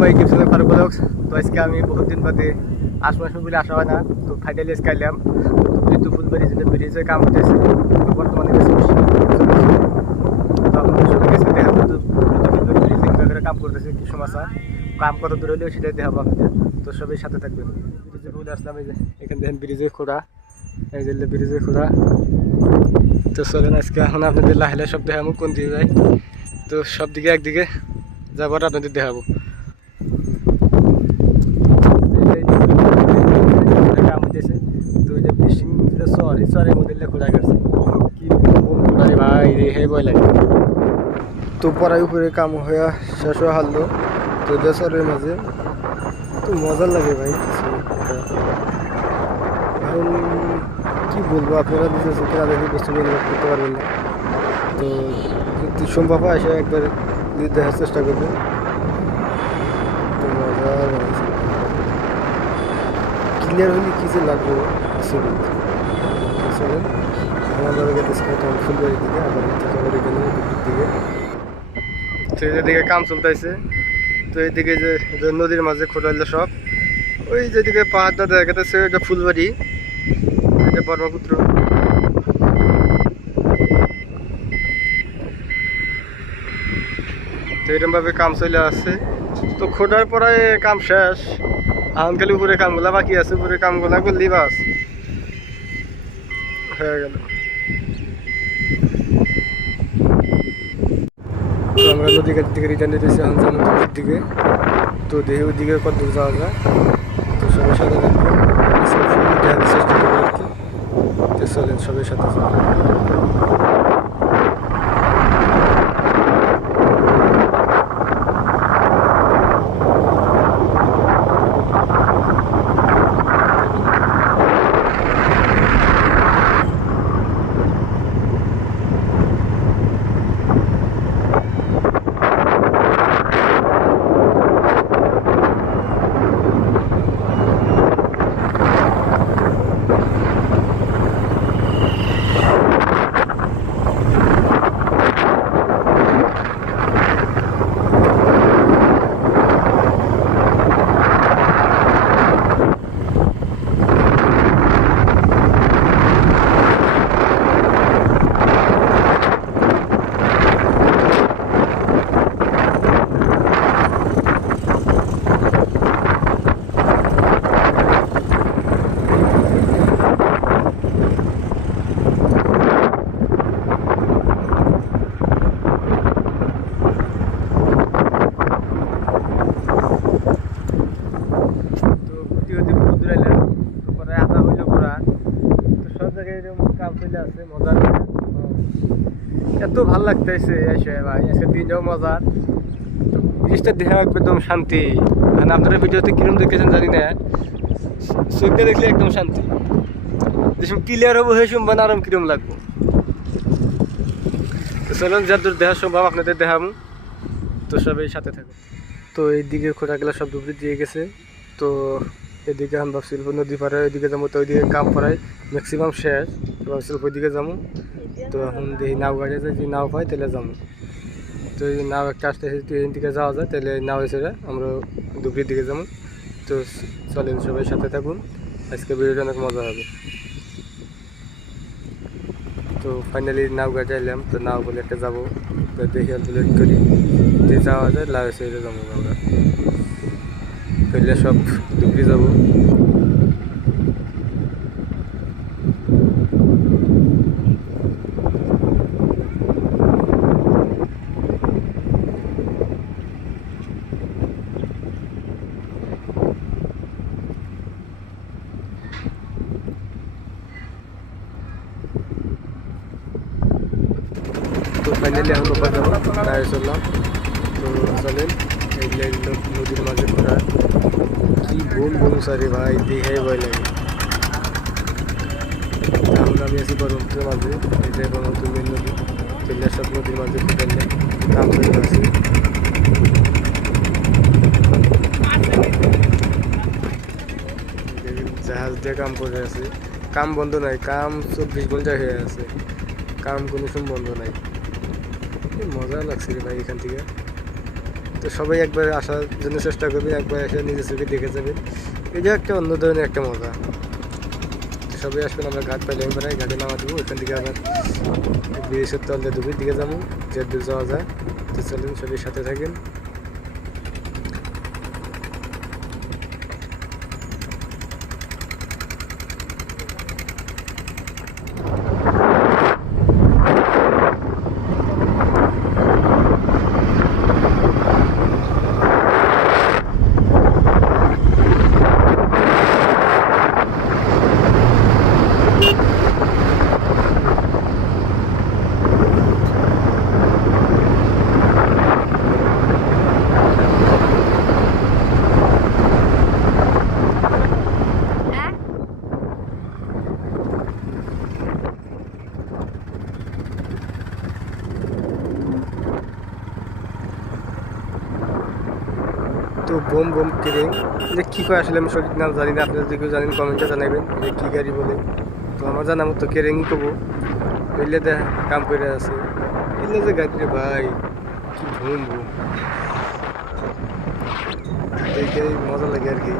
ভাই টিপসে ফারুক ব্লগস। তো আজকে আমি বহুত দিন বাদে আসবার বলে আসা হয় না, তো ফাইনালি আজকে আইলাম। তো ফুলবাড়ি যেটা ব্রিজে কাম হতেছে, তো বর্তমানে তো আপনাদের সবাই গেছে দেখাবো তো ফুলবাড়ি ব্রিজে কীভাবে কাম করতেছে, কি সমস্যা, কাম কত দূর হলেও সেটাই দেখাবো আপনাদের। তো সবাই সাথে থাকবেন। ব্রিজে বলে আসলাম, এই যে এখান দেখেন ব্রিজে খোঁড়া, এই যে ব্রিজে খোঁড়া। তো চলেন আজকে এখন আপনাদের লাহে লাহে সব দেখাবো কোন দিকে যায়। তো সব দিকে একদিকে যাবো আর আপনাদের দেখাবো। তো এই যে ফিশিং যেটা চরের মধ্যে খোঁড়া গেছে, কি খোঁড়ারে ভাই রে, হে ভয় লাগে। তো পড়াই উপরে কাম হয়ে শেষ হয়ে হারলো, তো এটা চরের মাঝে, তো মজা লাগে ভাই কিছু এখন কি বলবো, আপনারা নিজের চোখে দেখে বস্তু অনুভব করতে পারবেন না। তো যদি সম্ভব হয় এসে একবার দেখার চেষ্টা করবেন, তো মজা বানাইছে। ক্লিয়ার হলে কী যে লাগবে ছবি। চলেন আমাদের গেছে তখন ফুলবাড়ির দিকে, আবার থেকে আবার এখানে দিকে, তো এদিকে কাম চলতেছে। তো এইদিকে যে নদীর মাঝে খোঁড়াইল সব, ওই যেদিকে পাহাড়টা দেখা গেছে ওইটা ফুলবাড়ি, এটা ব্রহ্মপুত্র। তো এরকমভাবে কাম চলে আসছে। তো খোঁড়ার পরে কাম শেষ, এখন খালি উপরে কামগুলা বাকি আছে, উপরে কামগুলা করলেই বাস হয়ে গেল। তো আমরা নদীঘাট থেকে রিটার্ন দিতেছি এখন জামুদ্দির দিকে। তো দেখে ওই দিকে কত দূর যাওয়া যায়, তো সবাই সাথে থাকবে, দেখার চেষ্টা করবো আর কি। তো চলেন সবাই সাথে যাবো। এত ভাল লাগতেছে এসে ভাই, আজকে দিনটাও মজার। তো জিনিসটা দেখা একদম শান্তি, মানে আপনারা ভিডিওতে কিরম দেখেছেন জানি না, চোখে দেখলে একদম শান্তি। যেসব ক্লিয়ার হবো সেই সময় আরাম কিরম লাগবো। তো চলুন যার দূর দেখা সম্ভব আপনাদের দেখাবো, তো সবাই সাথে থাকুন। তো এইদিকে খোঁড়াগুলা সব ডুবরি দিয়ে গেছে। তো এদিকে আমরা শিল্প নদী পাড়ায় ওইদিকে যাবো, তো ওইদিকে কাম পড়ায় ম্যাক্সিমাম শেষ, এবার শিল্প ওইদিকে যাবো। তো এখন দেখি নাও গাড়ি যায়, যদি নাও পাই তাহলে যাবো। তো যদি নাও একটা আসতে এদিন দিকে যাওয়া যায় তাহলে নাও এসে আমরা ডুবরির দিকে যাবো। তো চলেন সবাই সাথে থাকুন, আজকে ভিডিওটা অনেক মজা হবে। তো ফাইনালি নাও গাড়ি এলাম, তো নাও বলে একটা যাবো, তো দেখি বুলেট করি যে যাওয়া যায় লাউ এসে যাবো আমরা, তাহলে সব ডুবরি যাবো। তো ফাইনালি এখন ওপর যাবো, তাই চললাম। তো চলেন এই নদীর মাঝে ঘোরা, কি বলবো সারি ভাই, দেখে ভয় লাগে। এখন আমি আছি ব্রহ্মপুত্রের মাঝে, এই যে ব্রহ্মপুত্র মেন নদী, তেলিয়া সব নদীর মাঝে ঘুরলে কাম করে আছি। জাহাজ দিয়ে কাম করে আছে, কাম বন্ধ নাই, কাম 24 ঘন্টা হয়ে আছে, কাম কোনো সময় বন্ধ নাই। মজা লাগছে রে ভাই এখান থেকে। তো তো সবাই একবার আসার জন্য চেষ্টা করবেন, একবার এসে নিজের চোখে দেখে যাবেন। এটা একটা অন্য ধরনের একটা মজা। তো সবাই আসবেন, আমরা ঘাট পাইলে পাড়ায় ঘাটে নামা দেবো, ওইখান থেকে আবার ব্রিজের তলে দুপুরের দিকে যাবো, যে দূর যাওয়া যায়। তো চলুন সবাই সাথে থাকেন। তো বোম বোম ট্রেন, এটা কী করে আসলে আমি সঠিক নাম জানি না, আপনারা যদি কেউ জানেন কমেন্টে জানাবেন যে কী গাড়ি বলে। তো আমার জানা মতো কেরেঙ্গি কবো, এলে দেখ কাম করে আছে, এলে যে গাড়ি রে ভাই, কি ভুম ভুম, দেখে মজা লাগে আর কি,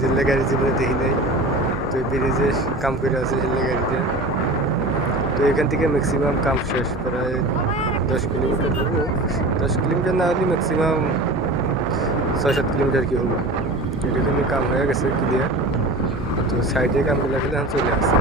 যেলে গাড়ি জীবনে দেখি নাই। তো এই ব্রিজে কাম করে আছে সেলে গাড়িতে। তো এখান থেকে ম্যাক্সিমাম কাম শেষ, প্রায় 10 কিলোমিটার হবো, 10 কিলোমিটার না হলে ম্যাক্সিমাম 6-7 কিলোমিটার কি হলো। এটা কিন্তু কাম হয়ে গেছে ক্লিয়ার। তো সাইডে কামগুলো ফেলে চলে আসছে।